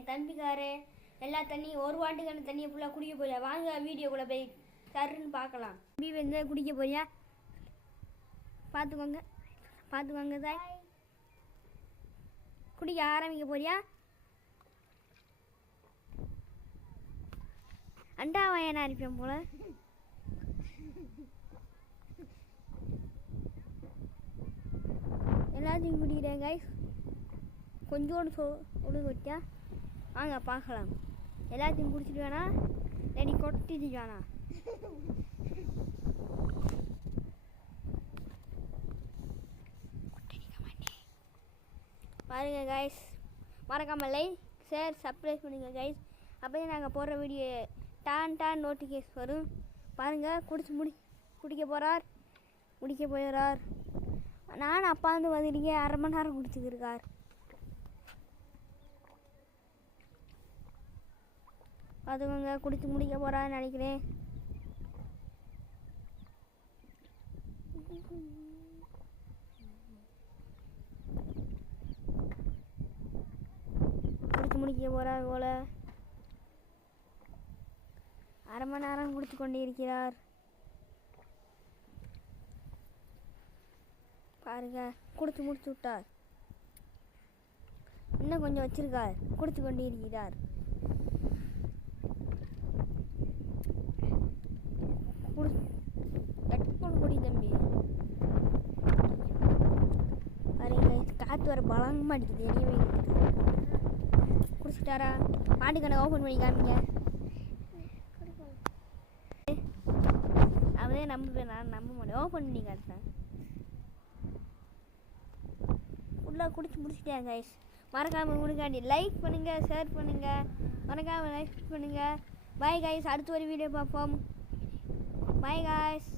என் தம்பிக்காரு எல்லா தண்ணியும் ஒரு வாட்டுக்கான தண்ணியை ஃபுல்லாக குடிக்க போறியா? வாங்க வீடியோக்குள்ளே போய் தருன்னு பார்க்கலாம். தம்பி வந்து குடிக்க போறியா? பார்த்துக்கோங்க பார்த்துக்கோங்க சார். குடிக்க ஆரம்பிக்க போறியா? அண்டா வாயனா இருப்பேன் போல. எல்லாத்தையும் குடிக்கிறேன் கைஸ். கொஞ்சோடு ஒழுங்கு வச்சா வாங்க பார்க்கலாம். எல்லாத்தையும் குடிச்சிட்டு வேணா ரெடி கொட்டிட்டு வேணா. பாருங்க கைஸ், மறக்காமல் லைக் ஷேர் சப்ஸ்கிரைப் பண்ணுங்கள் கைஸ். அப்போயே நாங்கள் போடுற வீடியோ டான் நோட்டிஃபிகேஷன் வரும். பாருங்கள், குடிக்க போகிறார். நானும் அப்பா வந்து வந்துட்டீங்க, அரை மணி நேரம் குடிச்சுக்கிருக்கார். பார்த்துக்கோங்க, முடிக்க போகிறான்னு நினைக்கிறேன். முடிக்க போகிறார் போல. அரை மணி நேரம் குடித்து கொண்டு இருக்கிறார். பாருங்க, குடித்து முடிச்சு விட்டார். இன்னும் கொஞ்சம் வச்சிருக்கார். குடித்து கொண்டு இருக்கிறார். குடி தம்பி. பாருங்க, காற்று வர பலங்கமாக அடிக்குது. எரியவே குடிச்சிட்டாரா? மாட்டுக்கணக்கு ஓப்பன் பண்ணி காமிங்க. அவரே நான் நம்ப மாட்டேன். ஓப்பன் பண்ணி காட்டுறேன். ஃபுல்லாக குடிச்சு முடிச்சிட்டேன் கைஸ். மறக்காமல் முடிக்காண்டி லைக் பண்ணுங்கள், ஷேர் பண்ணுங்கள், மறக்காமல் லைக் பண்ணுங்கள். பாய் கைஸ், அடுத்த ஒரு வீடியோ பார்ப்போம். Bye guys.